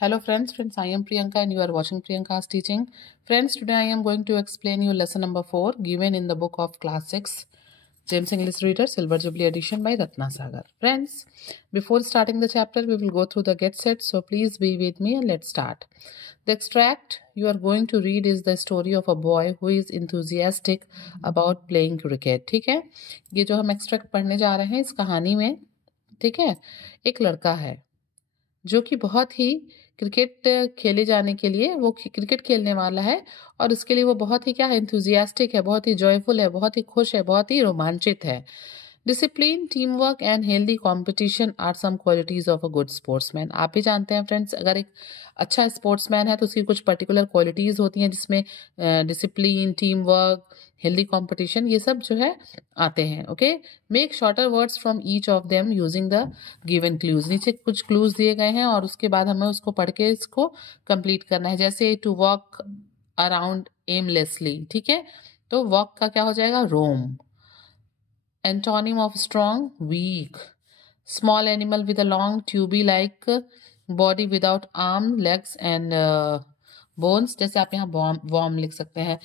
Hello friends, I am Priyanka and you are watching Priyanka's teaching. Friends, today I am going to explain you lesson number 4 given in the book of class 6, James English Reader, Silver Jubilee edition by Ratna Sagar. Friends, before starting the chapter, we will go through the get set, so please be with me and let's start. The extract you are going to read is the story of a boy who is enthusiastic about playing cricket. ठीक है, ये जो हम extract पढ़ने जा रहे हैं इस कहानी में, ठीक है, एक लड़का है जो कि बहुत ही क्रिकेट खेले जाने के लिए वो क्रिकेट खेलने वाला है और उसके लिए वो बहुत ही क्या है, एंथुजियास्टिक है, बहुत ही जॉयफुल है, बहुत ही खुश है, बहुत ही रोमांचित है. Discipline, team work and healthy competition are some qualities of a good sportsman. आप भी जानते हैं फ्रेंड्स, अगर एक अच्छा स्पोर्ट्समैन है तो उसकी कुछ पर्टिकुलर क्वालिटीज होती हैं जिसमें discipline, team work, healthy competition, ये सब जो है आते हैं. Okay, make shorter words from each of them using the given clues. नीचे कुछ क्लूज दिए गए हैं और उसके बाद हमें उसको पढ़ के इसको कंप्लीट करना है. जैसे टू वॉक अराउंड एमलेसली, ठीक है, तो वॉक का क्या हो जाएगा, रोम. Antonym of strong, weak. Small animal with a long tubey-like body without arm, legs and bones. जैसे आप यहाँ worm लिख सकते हैं,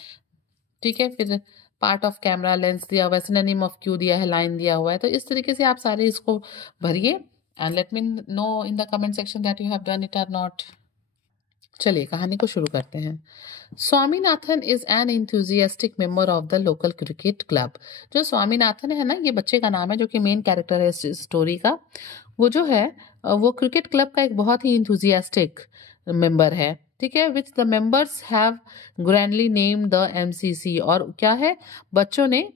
ठीक है. फिर पार्ट ऑफ कैमरा, लेंस दिया हुआ है, सिनोनिम ऑफ क्यू दिया है, लाइन दिया हुआ है. तो इस तरीके से आप सारे इसको भरिए and let me know in the comment section that you have done it और नॉट. चलिए कहानी को शुरू करते हैं. Swaminathan is an enthusiastic member of the local cricket club. जो स्वामीनाथन है ना, ये बच्चे का नाम है जो कि मेन कैरेक्टर है इस स्टोरी का. वो जो है वो क्रिकेट क्लब का एक बहुत ही इंथुजियास्टिक मेंबर है, ठीक है. Which the members have grandly named the MCC. और क्या है, बच्चों ने,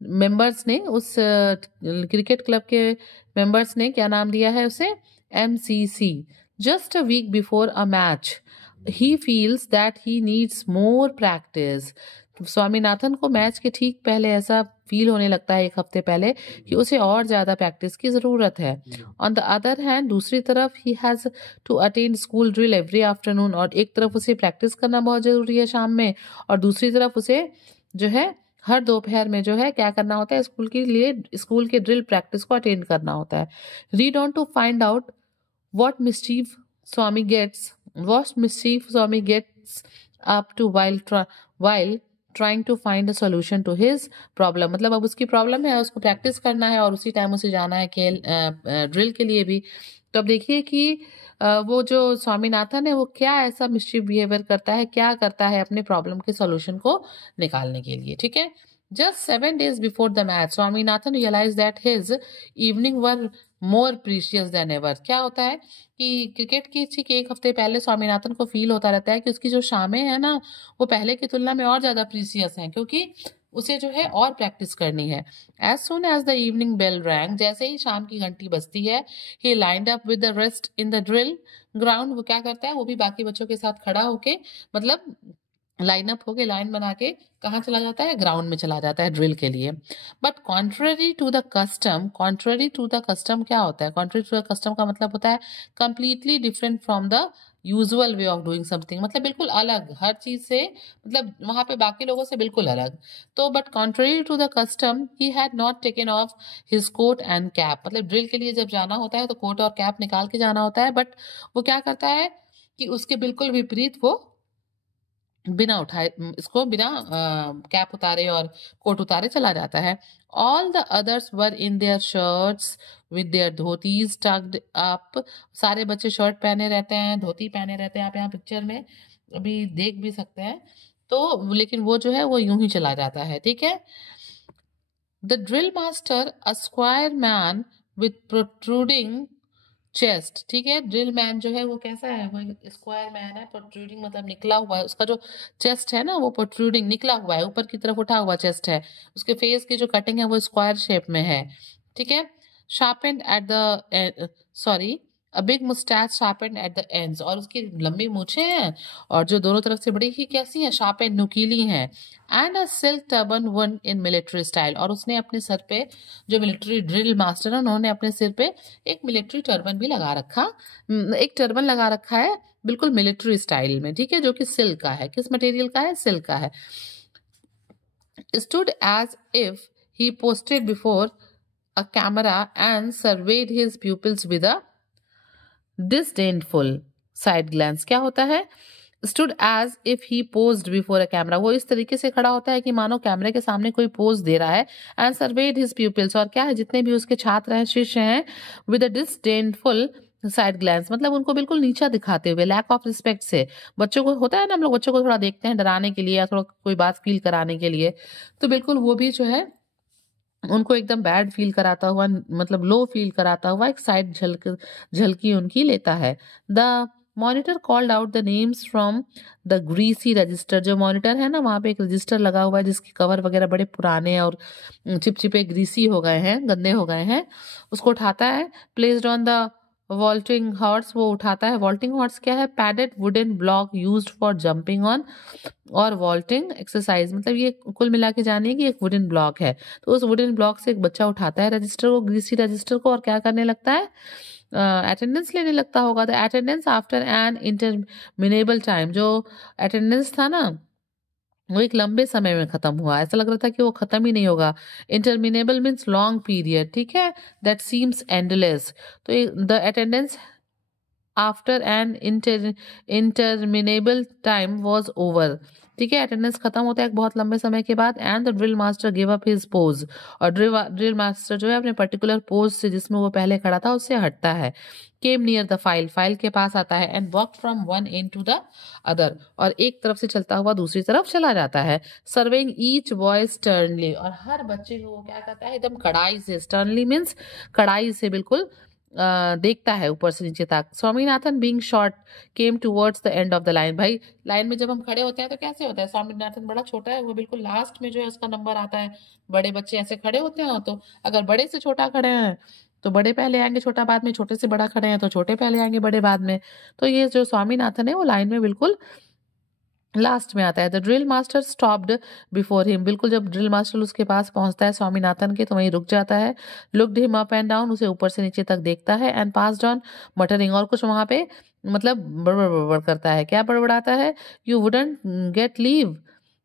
मेंबर्स ने, उस क्रिकेट क्लब के मेंबर्स ने क्या नाम दिया है उसे, MCC. Just a week before a match he feels that he needs more practice. Swaminathan को मैच के ठीक पहले ऐसा फील होने लगता है, एक हफ्ते पहले, कि उसे और ज्यादा प्रैक्टिस की जरूरत है. ऑन द अदर हैंड, दूसरी तरफ, he has to attend school drill every afternoon. और एक तरफ उसे प्रैक्टिस करना बहुत जरूरी है शाम में, और दूसरी तरफ उसे जो है हर दोपहर में जो है क्या करना होता है, स्कूल के लिए, स्कूल के ड्रिल प्रैक्टिस को अटेंड करना होता है. Read on to find out what mischief Swami gets up to while trying to find a solution to his problem. मतलब अब उसकी प्रॉब्लम है, उसको प्रैक्टिस करना है और उसी टाइम उसे जाना है खेल ड्रिल के लिए भी. तो अब देखिए कि वो जो स्वामीनाथन है वो क्या ऐसा मिस्चीफ बिहेवियर करता है, क्या करता है अपने प्रॉब्लम के सॉल्यूशन को निकालने के लिए, ठीक है. Just 7 days before the match, Swaminathan realized that his evening were more precious than ever. क्या होता है कि क्रिकेट की ठीक एक हफ्ते पहले स्वामीनाथन को फील होता रहता है कि उसकी जो शामें हैं ना, वो पहले की तुलना में और ज्यादा प्रीशियस हैं, क्योंकि उसे जो है और प्रैक्टिस करनी है. As soon as the evening bell rang, जैसे ही शाम की घंटी बजती है, he lined up with the rest in the drill ground. वो क्या करता है, वो भी बाकी बच्चों के साथ खड़ा होके, मतलब लाइन अप होके, लाइन बना के कहाँ चला जाता है, ग्राउंड में चला जाता है ड्रिल के लिए. But contrary to the custom क्या होता है, कॉन्ट्ररी टू द कस्टम का मतलब होता है completely different from the usual way of doing something. मतलब बिल्कुल अलग हर चीज से, मतलब वहां पे बाकी लोगों से बिल्कुल अलग. तो but contrary to the custom, he had not taken off his coat and cap. मतलब ड्रिल के लिए जब जाना होता है तो कोट और कैप निकाल के जाना होता है, बट वो क्या करता है कि उसके बिल्कुल विपरीत वो बिना उठाए, इसको बिना कैप उतारे और कोट उतारे चला जाता है. All the others were in their shirts with their dhotis tucked up. सारे बच्चे शर्ट पहने रहते हैं, धोती पहने रहते हैं, आप यहाँ पिक्चर में अभी देख भी सकते हैं. तो लेकिन वो जो है वो यूं ही चला जाता है, ठीक है. The drill master, a square man with protruding chest, ठीक है. ड्रिल मैन जो है वो कैसा है, वो स्क्वायर मैन है, प्रोट्रूडिंग मतलब निकला हुआ है, उसका जो चेस्ट है ना वो प्रोट्रूडिंग निकला हुआ है, ऊपर की तरफ उठा हुआ चेस्ट है. उसके फेस की जो कटिंग है वो स्क्वायर शेप में है, ठीक है. Sharpened at the a big moustache sharpened at the ends. और उसकी लंबी मूछें हैं और जो दोनों तरफ से बड़ी ही कैसी हैं, शार्पेंड, नुकीली हैं. And a silk turban one in military style. और उसने अपने सर पे, जो मिलिट्री ड्रिल मास्टर है उन्होंने अपने सिर पे एक मिलिट्री टर्बन भी लगा रखा, एक टर्बन लगा रखा है बिल्कुल मिलिट्री स्टाइल में, ठीक है, जो कि सिल्क का है. किस मटेरियल का है, सिल्क का है. Stood as if he posted before a camera and surveyed his pupils with a disdainful side glance क्या होता है? Stood as if he posed before a camera, वो इस तरीके से खड़ा होता है कि मानो कैमरे के सामने कोई पोज दे रहा है। एंड सर्वेड हिज प्यूपिल्स, और क्या है, जितने भी उसके छात्र हैं, शिष्य हैं, with a disdainful side glans, मतलब उनको बिल्कुल नीचा दिखाते हुए, लैक ऑफ रिस्पेक्ट से। बच्चों को होता है ना, हम लोग बच्चों को थोड़ा देखते हैं डराने के लिए या थोड़ा कोई बात फील कराने के लिए, तो बिल्कुल वो भी जो है उनको एकदम बैड फील कराता हुआ, मतलब लो फील कराता हुआ एक साइड झलकी उनकी लेता है। The monitor called out the names from the greasy register, जो मॉनिटर है ना, वहाँ पे एक रजिस्टर लगा हुआ है जिसके कवर वगैरह बड़े पुराने और चिपचिपे ग्रीसी हो गए हैं, गंदे हो गए हैं, उसको उठाता है। Placed on the vaulting horse, वो उठाता है। वॉल्टिंग हॉर्स क्या है? Padded wooden block used for jumping on और वॉल्टिंग एक्सरसाइज, मतलब ये कुल मिला के जानिए कि एक वुडन ब्लॉक है। तो उस वुडन ब्लॉक से एक बच्चा उठाता है रजिस्टर को, ग्रीसी रजिस्टर को, और क्या करने लगता है? अटेंडेंस लेने लगता होगा। The attendance after an interminable time, जो अटेंडेंस था ना वो एक लंबे समय में खत्म हुआ, ऐसा लग रहा था कि वो खत्म ही नहीं होगा। इंटरमिनेबल मीन्स लॉन्ग पीरियड, ठीक है, दैट सीम्स एंडलेस। तो the attendance after an interminable time was over, ठीक है, अटेंडेंस खत्म होता है एक बहुत लंबे समय के बाद। And the drill master give up his pose, और ड्रिल मास्टर जो है अपने पर्टिकुलर पोज से, जिसमें वो पहले खड़ा था, उससे हटता है। Came near the file, file के पास आता है। And walk from one end to the other, और एक तरफ से चलता हुआ दूसरी तरफ चला जाता है। सर्विंग ईच बॉय स्टर्नली, और हर बच्चे को वो क्या करता है? एकदम कड़ाई से, स्टर्नली मीन्स कड़ाई से, बिल्कुल देखता है ऊपर से नीचे तक। Swaminathan being short came towards the end of the line, भाई लाइन में जब हम खड़े होते हैं तो कैसे होता है? स्वामीनाथन बड़ा छोटा है, वो बिल्कुल लास्ट में जो है उसका नंबर आता है। बड़े बच्चे ऐसे खड़े होते हैं, तो अगर बड़े से छोटा खड़े हैं तो बड़े पहले आएंगे, छोटा बाद में, छोटे से बड़ा खड़े हैं तो छोटे पहले आएंगे, बड़े बाद में। तो ये जो स्वामीनाथन है वो लाइन में बिल्कुल लास्ट में आता है। The drill master stopped before him, बिल्कुल जब ड्रिल मास्टर उसके पास पहुंचता है स्वामीनाथन के, तो वहीं रुक जाता है। Looked him up and down, उसे ऊपर से नीचे तक देखता है। एंड पास्ड ऑन मटरिंग, और कुछ वहां पे मतलब बड़बड़ बड़बड़ करता है। क्या बड़बड़ाता है? You wouldn't get leave,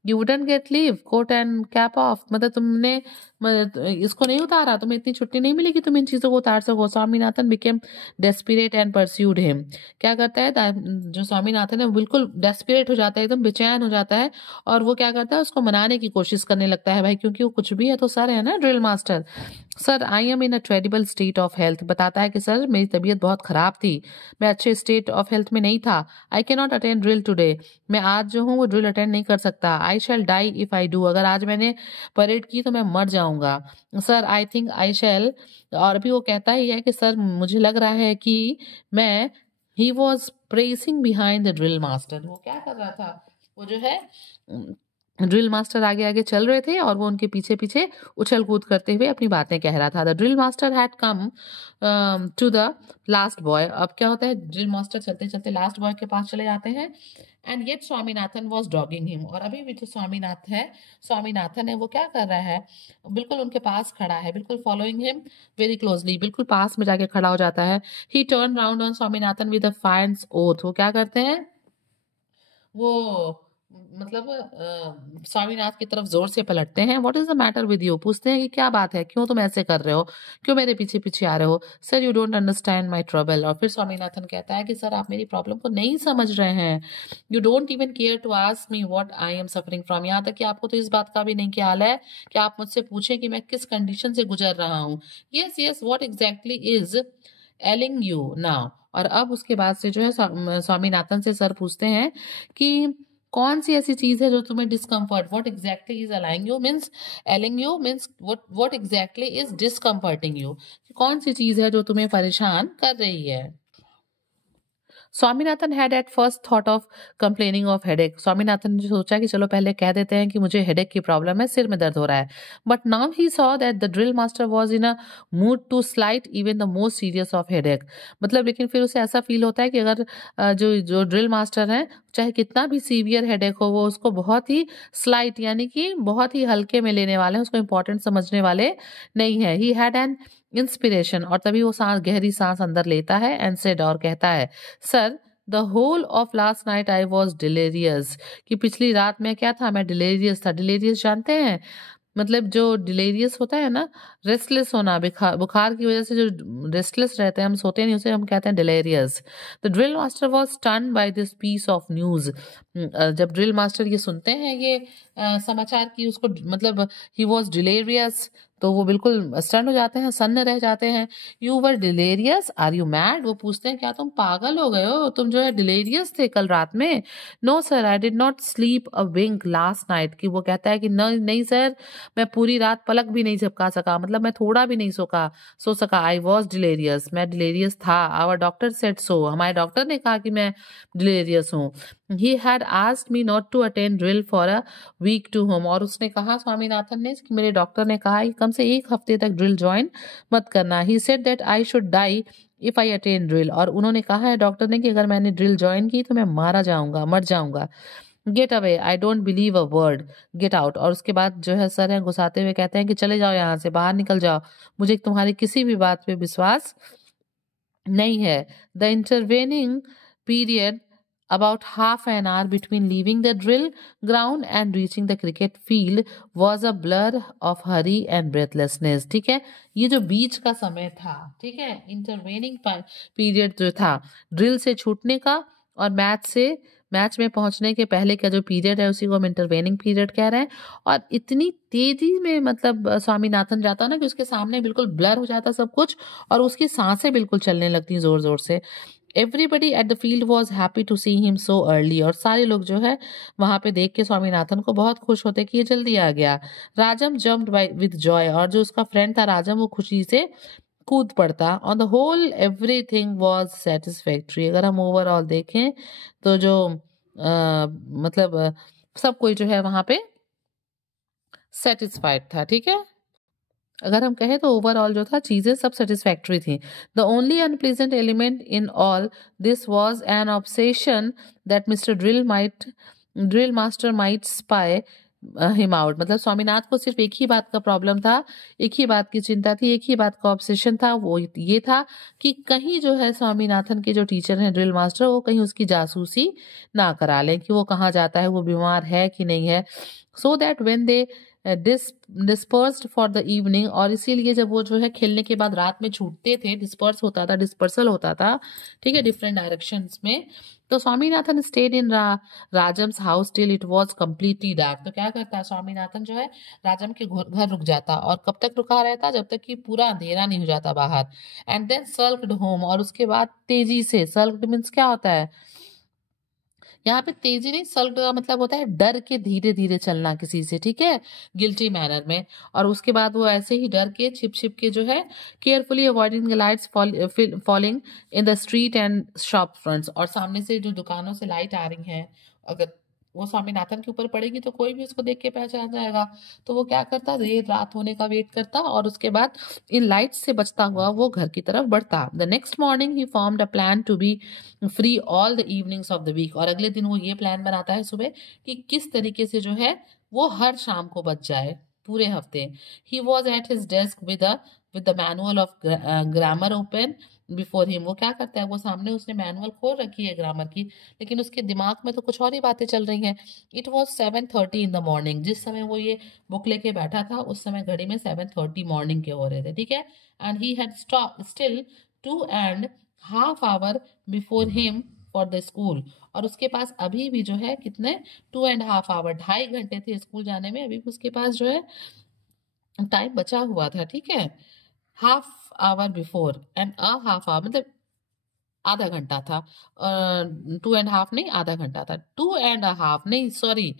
you wouldn't get leave, coat and cap off, मतलब तुमने इसको नहीं उतारा, तुम्हें इतनी छुट्टी नहीं मिली कि तुम इन चीजों को उतार सको। Swaminathan became desperate and pursued him, क्या करता है जो स्वामीनाथन है वो बिल्कुल डेस्पिरेट हो जाता है, एकदम बेचैन हो जाता है, और वो क्या करता है? उसको मनाने की कोशिश करने लगता है, भाई क्योंकि वो कुछ भी है तो सर है ना, drill master. Sir I am in a terrible state of health, बताता है कि सर मेरी तबीयत बहुत खराब थी, मैं अच्छे स्टेट ऑफ हेल्थ में नहीं था। आई can not attend drill today, मैं आज जो हूँ वो ड्रिल अटेंड नहीं कर सकता। आई शैल डाई इफ आई डू, अगर आज मैंने परेड की तो मैं मर जाऊंगा। सर आई थिंक आई शैल, और भी वो कहता ही है कि सर मुझे लग रहा है कि मैं, he was pressing behind the drill master, वो क्या कर रहा था? वो जो है ड्रिल मास्टर आगे आगे चल रहे थे और वो उनके पीछे पीछे उछल कूद करते हुए अपनी बातें कह रहा था। The drill master had come to the last boy, अब क्या होता है? ड्रिल मास्टर चलते चलते लास्ट बॉय के पास चले जाते हैं। And yet Swaminathan was डॉगिंग him, और अभी भी जो स्वामीनाथन है वो क्या कर रहा है? बिल्कुल उनके पास खड़ा है, बिल्कुल फॉलोइंग हिम वेरी क्लोजली, बिल्कुल पास में जाके खड़ा हो जाता है। ही turn round on Swaminathan with a fire oath, वो क्या करते हैं? वो मतलब स्वामीनाथ की तरफ जोर से पलटते हैं। What is the matter with you, पूछते हैं कि क्या बात है, क्यों तुम ऐसे कर रहे हो, क्यों मेरे पीछे पीछे आ रहे हो? Sir you don't understand my trouble, और फिर स्वामीनाथन कहता है कि सर आप मेरी प्रॉब्लम को नहीं समझ रहे हैं। You don't even care to ask me what I am suffering from, यहाँ तक कि आपको तो इस बात का भी नहीं ख्याल है कि आप मुझसे पूछें कि मैं किस कंडीशन से गुजर रहा हूँ। Yes yes, what exactly is ailing you now, और अब उसके बाद से जो है स्वामीनाथन से सर पूछते हैं कि कौन सी ऐसी चीज है जो तुम्हें discomfort, what exactly is ailing you means, ailing you means what exactly is discomforting you, कौन सी चीज है जो तुम्हें परेशान कर रही है। Swaminathan had at first thought of complaining of headache, Swaminathan ने सोचा कि चलो पहले कह देते हैं कि मुझे हेडेक की प्रॉब्लम है, सिर में दर्द हो रहा है। But now he saw that the drill master was in a mood to slight even the most serious of headache, मतलब लेकिन फिर उसे ऐसा फील होता है कि अगर जो जो ड्रिल मास्टर हैं, चाहे कितना भी सीवियर हेडेक हो, वो उसको बहुत ही स्लाइट यानी कि बहुत ही हल्के में लेने वाले हैं, उसको इंपॉर्टेंट समझने वाले नहीं है। ही हैड एन इंस्पिरेशन, और तभी वो गहरी सांस अंदर लेता है एंड सेड, और कहता है, sir the whole of last night I was delirious, कि पिछली रात में क्या था? मैं डिलेरियस था। डिलेरियस जानते हैं? मतलब जो डिलेरियस होता है ना, रेस्टलेस होना, बुखार की वजह से जो रेस्टलेस रहते हैं, हम सोते नहीं, उसे हम कहते हैं delirious. The drill master was stunned by this piece of news. जब ड्रिल मास्टर ये सुनते हैं ये समाचार की, उसको मतलब ही वॉज डिलेरियस, तो वो बिल्कुल स्टन हो जाते हैं, सन्न रह जाते हैं। You were delirious, are you mad? वो पूछते हैं क्या तुम पागल हो गए हो, तुम जो है डिलेरियस थे कल रात में। No sir, I did not sleep a wink last night. कि वो कहता है कि नहीं सर, मैं पूरी रात पलक भी नहीं झपका सका, मतलब मैं थोड़ा भी नहीं सो सका। आई वॉज डिलेरियस, मैं डिलेरियस था। आवर डॉक्टर सेड सो, हमारे डॉक्टर ने कहा कि मैं डिलेरियस हूँ। He had asked me not to attend drill for a week to home, और उसने कहा, स्वामीनाथन ने, कि मेरे डॉक्टर ने कहा कि कम से 1 हफ्ते तक ड्रिल ज्वाइन मत करना। He said that I should die if I attend drill, और उन्होंने कहा है डॉक्टर ने कि अगर मैंने ड्रिल ज्वाइन की तो मैं मर जाऊंगा। Get away, I don't believe a word, get out. और उसके बाद जो है सर है गुस्साते हुए कहते हैं कि चले जाओ यहाँ से, बाहर निकल जाओ, मुझे तुम्हारी किसी भी बात पे विश्वास नहीं है। The intervening period about half an hour between leaving the drill ground and reaching the cricket field was a blur of hurry and breathlessness। ठीक है, ये जो बीच का समय था, ठीक है, इंटरवेनिंग पीरियड जो था ड्रिल से छूटने का और मैच में पहुंचने के पहले का जो पीरियड है उसी को हम इंटरवेनिंग पीरियड कह रहे हैं। और इतनी तेजी में मतलब स्वामीनाथन जाता ना कि उसके सामने बिल्कुल ब्लर हो जाता सब कुछ, और उसकी सांसें बिल्कुल चलने लगती जोर जोर से। Everybody at the field was happy to see him so early, और सारे लोग जो है वहां पे देख के स्वामीनाथन को बहुत खुश होते कि ये जल्दी आ गया। Rajam jumped by with joy, और जो उसका फ्रेंड था राजम वो खुशी से कूद पड़ता। On the whole everything was satisfactory. अगर हम ओवरऑल देखें तो जो मतलब सब कोई जो है वहां पे सेटिस्फाइड था। ठीक है, अगर हम कहें तो ओवरऑल जो था चीजें सब सेटिस्फैक्ट्री थी। The only unpleasant element in all this was an obsession that mister drill master might spy him out. मतलब स्वामीनाथ को सिर्फ एक ही बात का प्रॉब्लम था, एक ही बात की चिंता थी, एक ही बात का ऑब्सेशन था, वो ये था कि कहीं जो है स्वामीनाथन के जो टीचर हैं ड्रिल मास्टर, वो कहीं उसकी जासूसी ना करा लें कि वो कहाँ जाता है, वो बीमार है कि नहीं है। So that when they dispersed for the evening, और इसीलिए जब वो जो है खेलने के बाद रात में छूटते थे, डिस्पर्सल होता था, ठीक है, डिफरेंट डायरेक्शंस में, तो Swaminathan stayed in Rajam's house till it was completely dark. तो क्या करता है स्वामीनाथन जो है राजम के घर रुक जाता, और कब तक रुका रहता, जब तक कि पूरा अंधेरा नहीं हो जाता बाहर। एंड देन सल्क्ड होम, और उसके बाद तेजी से, सल्क्ड मीन्स क्या होता है यहाँ पे, तेजी नहीं, सल्क का मतलब होता है डर के धीरे धीरे चलना किसी से, ठीक है, गिल्टी मैनर में। और उसके बाद वो ऐसे ही डर के छिप छिप के जो है carefully avoiding the lights falling in the street and shop fronts, और सामने से जो दुकानों से लाइट आ रही हैं अगर वो स्वामीनाथन के ऊपर पड़ेगी तो कोई भी उसको देख के पहचान जाएगा। तो वो क्या करता, देर रात होने का वेट करता, और उसके बाद इन लाइट्स से बचता हुआ वो घर की तरफ बढ़ता। The next morning he formed a plan to be free all the evenings of the week, और अगले दिन वो ये प्लान बनाता है सुबह कि किस तरीके से जो है वो हर शाम को बच जाए पूरे हफ्ते। He was at his desk with the manual of grammar open before him. वो क्या करता है, वो सामने उसने मैनुअल खोल रखी है ग्रामर की, लेकिन उसके दिमाग में तो कुछ और ही बातें चल रही हैं। It was 7:30 in the morning, जिस समय वो ये बुक लेके बैठा था उस समय घड़ी में 7:30 मॉर्निंग के हो रहे थे, ठीक है। And he had still 2.5 hour before him for the school, और उसके पास अभी भी जो है कितने 2.5 आवर, 2.5 घंटे थे स्कूल जाने में, अभी भी उसके पास जो है टाइम बचा हुआ था, ठीक है। Half hour before and half hour मतलब आधा घंटा था, 2.5 नहीं, आधा घंटा था, 2.5 नहीं, सॉरी,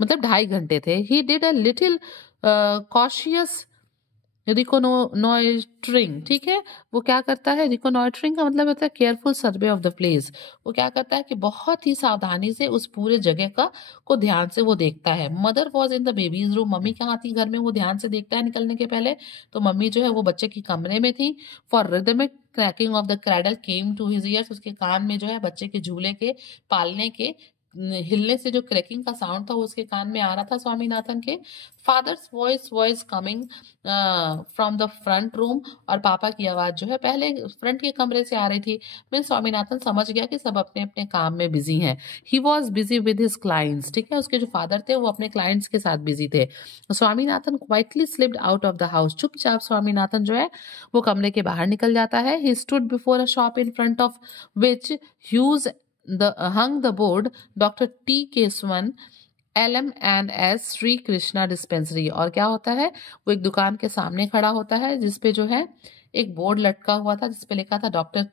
मतलब 2.5 घंटे थे। He did a little cautious reconnoitring, ठीक है, वो क्या करता है, रिकोनॉइटरिंग का मतलब होता है careful survey of the place. वो क्या करता है कि बहुत ही सावधानी से उस पूरे जगह को ध्यान से वो देखता है। Mother was in the babies room, mummy कहाँ थी घर में, वो ध्यान से देखता है निकलने के पहले, तो मम्मी जो है वो बच्चे के कमरे में थी। For rhythmic cracking of the cradle came to his ears, उसके कान में जो है बच्चे के झूले के पालने के हिलने से जो क्रैकिंग का साउंड था वो उसके कान में आ रहा था स्वामीनाथन के। Father's voice coming from the front room, और पापा की आवाज जो है पहले फ्रंट के कमरे से आ रही थी। मैं स्वामीनाथन समझ गया कि सब अपने अपने काम में बिजी हैं। He was busy with his clients, ठीक है, उसके जो फादर थे वो अपने क्लाइंट्स के साथ बिजी थे। Swaminathan quietly slipped out of the house, चुपचाप स्वामीनाथन जो है वो कमरे के बाहर निकल जाता है। He stood before a shop in front of which huge hung the board Dr. T. Keswan LM&S Shri Krishna dispensary. और क्या होता है, वो एक दुकान के सामने खड़ा होता है जिसपे जो है एक बोर्ड लटका हुआ था जिसपे लिखा था doctor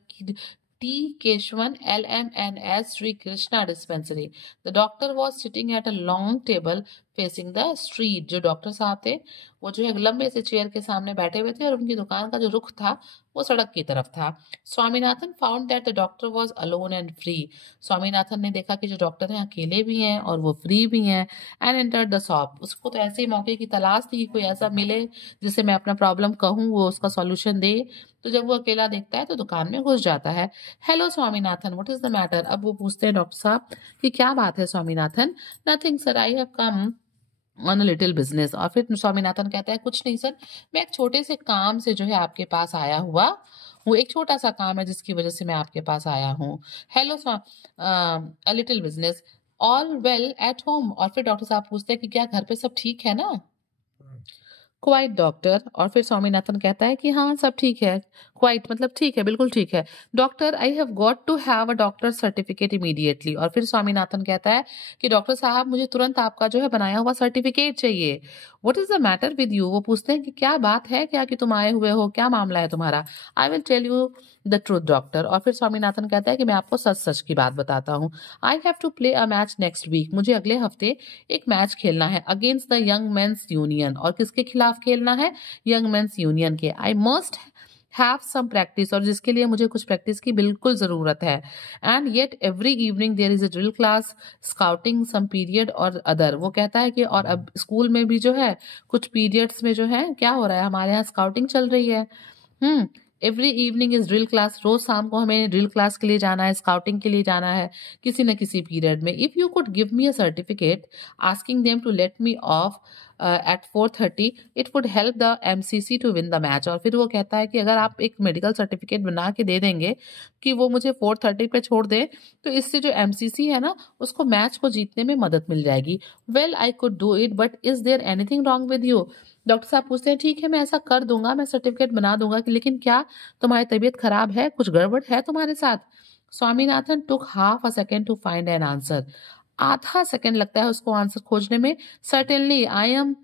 T. Keswan LM&S Shri Krishna dispensary. The doctor was sitting at a long table facing the street. जो डॉक्टर साहब थे वो जो है लंबे से चेयर के सामने बैठे हुए थे और उनकी दुकान का जो रुख था वो सड़क की तरफ था। Swaminathan found that the doctor was alone and free. Swaminathan ने देखा कि जो डॉक्टर हैं अकेले भी हैं और वो फ्री भी हैं। एंड एंटर्ड द शॉप, उसको तो ऐसे ही मौके की तलाश थी कि कोई ऐसा मिले जिसे मैं अपना प्रॉब्लम कहूँ, वो उसका सॉल्यूशन दे। तो जब वो अकेला देखता है तो दुकान में घुस जाता है। Hello Swaminathan, what is the matter? अब वो पूछते हैं डॉक्टर साहब कि क्या बात है Swaminathan? Nothing sir, I have come on a little business. और फिर स्वामीनाथन कहता है कुछ नहीं सर, मैं एक छोटे से काम से जो है आपके पास आया हुआ वो एक छोटा सा काम है जिसकी वजह से मैं आपके पास आया हूँ। Hello a little business, all well at home. और फिर डॉक्टर साहब पूछते हैं कि क्या घर पे सब ठीक है ना? Quite doctor. और फिर स्वामीनाथन कहता है कि हाँ सब ठीक है। क्वाइट मतलब ठीक है, बिल्कुल ठीक है। Doctor, I have got to have a doctor certificate immediately. और फिर स्वामीनाथन कहता है कि डॉक्टर साहब मुझे तुरंत आपका जो है बनाया हुआ सर्टिफिकेट चाहिए। What is the matter with you? वो पूछते हैं कि क्या बात है, क्या कि तुम आए हुए हो, क्या मामला है तुम्हारा? I will tell you the truth doctor. और फिर स्वामीनाथन कहता है कि मैं आपको सच सच की बात बताता हूँ। I have to play a match next week, मुझे अगले हफ्ते एक मैच खेलना है against the young men's union. और किसके खिलाफ खेलना है? यंग मेंस यूनियन के। I must have some practice, और जिसके लिए मुझे कुछ प्रैक्टिस की बिल्कुल जरूरत है। And yet every evening there is a drill class, scouting some period और अदर। वो कहता है कि और अब स्कूल में भी जो है कुछ पीरियड्स में जो है क्या हो रहा है, हमारे यहाँ स्काउटिंग चल रही है। Every evening is drill class, रोज शाम को हमें ड्रिल क्लास के लिए जाना है, स्काउटिंग के लिए जाना है किसी न किसी पीरियड में। If you could give me a certificate asking them to let me off at 4:30 it would help the MCC to win the match. और फिर वो कहता है कि अगर आप एक मेडिकल सर्टिफिकेट बना के दे देंगे कि वो मुझे 4:30 पे छोड़ दे तो इससे जो MCC है ना उसको मैच को जीतने में मदद मिल जाएगी। Well I could do it, but is there anything wrong with you? Doctor साहब पूछते हैं ठीक है मैं ऐसा कर दूंगा, मैं सर्टिफिकेट बना दूंगा, लेकिन क्या तुम्हारी तबीयत खराब है, कुछ गड़बड़ है तुम्हारे साथ? Swaminathan took half a second to find an answer. आधा सेकेंड लगता है उसको आंसर खोजने में। Certainly I am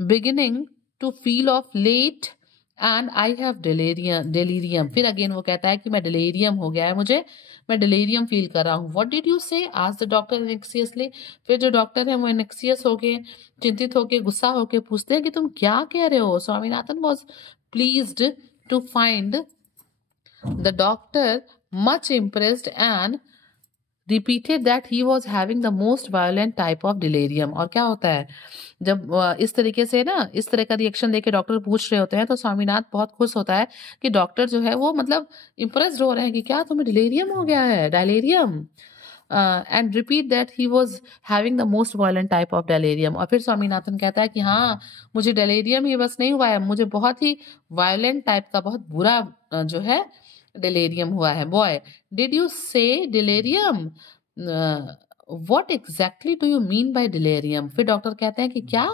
beginning to feel of late and I have delirium. फिर अगेन वो कहता है कि मैं डेलीरियम हो गया है मुझे, मैं डेलीरियम फील कर रहा हूँ। What did you say? Asked the doctor anxiously. फिर जो डॉक्टर है वो एनेक्सियस होके, चिंतित होके, गुस्सा होके पूछते हैं कि तुम क्या कह रहे हो? Swaminathan was pleased to find the doctor much impressed and repeated that he was having the most violent type of delirium। और क्या होता है जब इस तरीके से ना इस तरह का रिएक्शन देके डॉक्टर पूछ रहे होते हैं तो स्वामीनाथ बहुत खुश होता है कि डॉक्टर जो है वो मतलब इम्प्रेस्ड हो रहे हैं कि क्या तुम्हें डिलेरियम हो गया है, delirium. And repeat that he was having the most violent type of delirium. और फिर स्वामीनाथन कहता है कि हाँ मुझे डेलेरियम ही बस नहीं हुआ है, मुझे बहुत ही वायलेंट टाइप का बहुत बुरा जो है डेलेरियम हुआ है। बॉय, डिड यू से delirium? What exactly do you mean by delirium? फिर डॉक्टर कहते हैं कि क्या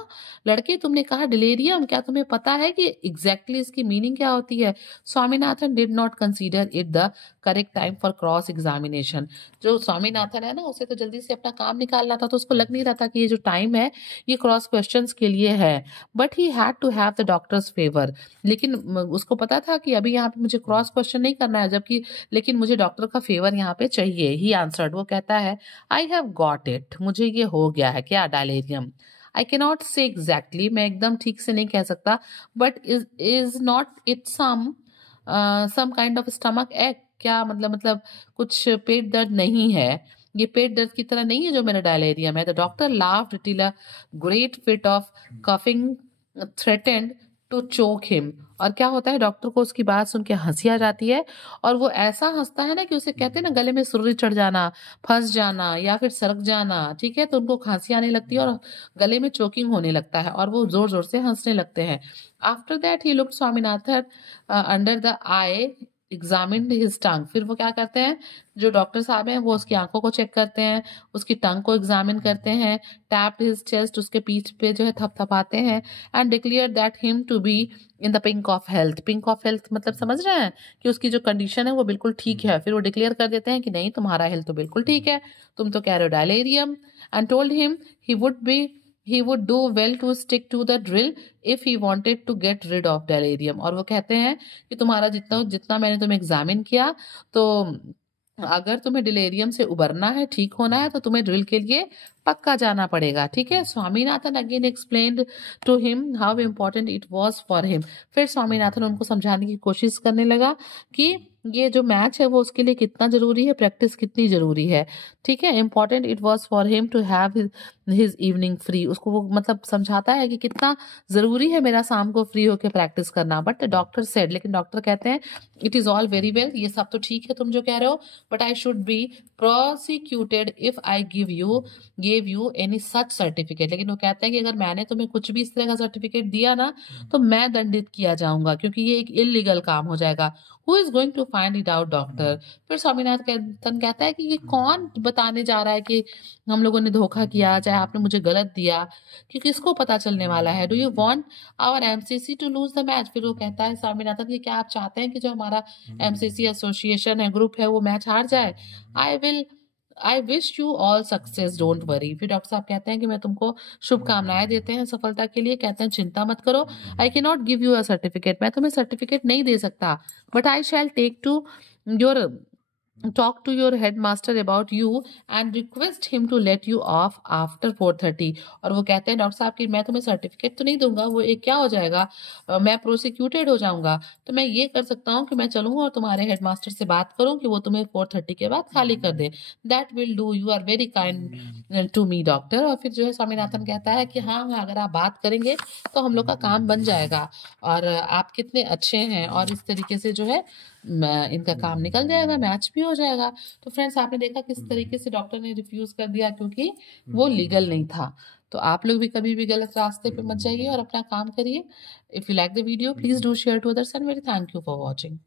लड़के तुमने कहा डिलेरियम, क्या तुम्हें पता है कि एग्जैक्टली इसकी मीनिंग क्या होती है? Swaminathan did not consider it the correct time for cross examination. जो स्वामीनाथन है ना उसे तो जल्दी से अपना काम निकालना था, तो उसको लग नहीं रहा था कि ये जो टाइम है ये क्रॉस क्वेश्चंस के लिए है। But he had to have the doctor's favour. लेकिन उसको पता था कि अभी यहाँ पे मुझे क्रॉस क्वेश्चन नहीं करना है, जबकि लेकिन मुझे डॉक्टर का फेवर यहाँ पे चाहिए। ही आंसर्ड, वो कहता है आई हैव गॉट इट, मुझे ये हो गया है क्या, delirium. I can not say exactly, मैं एकदम ठीक से नहीं कह सकता, but is not it some kind of stomach ache? क्या मतलब कुछ पेट दर्द नहीं है? ये पेट दर्द की तरह नहीं है जो मेरा डायलेरियम है। The doctor laughed till a great fit of coughing threatened to choke him. और क्या होता है, डॉक्टर को उसकी बात सुन के हंसी आ जाती है और वो ऐसा हंसता है ना कि उसे कहते हैं ना गले में सुर्री चढ़ जाना, फंस जाना या फिर सरक जाना, ठीक है, तो उनको खांसी आने लगती है और गले में चोकिंग होने लगता है और वो जोर जोर से हंसने लगते हैं। After that he looked Swaminathan under the I, examined his टंग। फिर वो क्या करते हैं, जो डॉक्टर साहब हैं वो उसकी आंखों को चेक करते हैं, उसकी टंग को एग्जामिन करते हैं, टैप्ड हिज चेस्ट, उसके पीठ पे जो है थपथपाते हैं, and declare that him to be in the pink of health. Pink of health मतलब समझ रहे हैं कि उसकी जो कंडीशन है वो बिल्कुल ठीक है। फिर वो डिक्लेयर कर देते हैं कि नहीं, तुम्हारा हेल्थ तो बिल्कुल ठीक है, तुम तो कह रहे हो delirium, and told him he would do well to stick to the drill if he wanted to get rid of delirium। और वो कहते हैं कि तुम्हारा जितना जितना मैंने तुम्हें एग्जामिन किया, तो अगर तुम्हें डिलेरियम से उबरना है, ठीक होना है, तो तुम्हें ड्रिल के लिए पक्का जाना पड़ेगा, ठीक है। Swaminathan again explained to him how important it was for him. फिर स्वामीनाथन उनको समझाने की कोशिश करने लगा कि ये जो मैच है वो उसके लिए कितना जरूरी है, प्रैक्टिस कितनी जरूरी है, ठीक है। Important it was for him to have his evening free. उसको वो मतलब समझाता है कि कितना जरूरी है मेरा शाम को फ्री होकर प्रैक्टिस करना। बट द डॉक्टर सेड, लेकिन डॉक्टर कहते हैं it is all very well, ये सब तो ठीक है तुम जो कह रहे हो, but I should be prosecuted if I give you any such certificate. लेकिन वो कहते हैं कि अगर मैंने तुम्हें कुछ भी इस तरह का सर्टिफिकेट दिया ना, तो मैं दंडित किया जाऊंगा, क्योंकि ये एक इलीगल काम हो जाएगा। Who is going to find it out doctor. फिर स्वामीनाथन कहता है कि ये कौन बताने जा रहा है कि हम लोगों ने धोखा किया, चाहे आपने मुझे गलत दिया, कि किसको पता चलने वाला है। Do you want our MCC to lose the match. फिर वो कहता है स्वामीनाथन कि क्या आप चाहते हैं कि जो हमारा एमसीसी एसोसिएशन है, ग्रुप है, वो मैच हार जाए। I wish you all success, don't worry. फिर डॉक्टर साहब कहते हैं कि मैं तुमको शुभकामनाएं देते हैं सफलता के लिए। कहते हैं चिंता मत करो, I can not give you a certificate, मैं तुम्हें सर्टिफिकेट नहीं दे सकता, but I shall take to your talk to your headmaster about you and request him to let you off after 4:30। और वो कहते हैं डॉक्टर साहब कि मैं तुम्हें सर्टिफिकेट तो नहीं दूंगा, वो एक क्या हो जाएगा, मैं प्रोसिक्यूटेड हो जाऊंगा। तो मैं ये कर सकता हूँ कि मैं चलूँ और तुम्हारे हेडमास्टर से बात करूँ कि वो तुम्हें 4:30 के बाद खाली कर दे। That will do, you are very kind to me doctor. और फिर जो है स्वामीनाथन कहता है कि हाँ हाँ, अगर आप बात करेंगे तो हम लोग का काम बन जाएगा, और आप कितने अच्छे हैं, और इस तरीके से जो है इनका काम निकल जाएगा, मैच भी हो जाएगा। तो फ्रेंड्स, आपने देखा किस तरीके से डॉक्टर ने रिफ्यूज कर दिया, क्योंकि वो लीगल नहीं था। तो आप लोग भी कभी भी गलत रास्ते पे मत जाइए और अपना काम करिए। If you like the video, please do share to others, and very thank you for watching.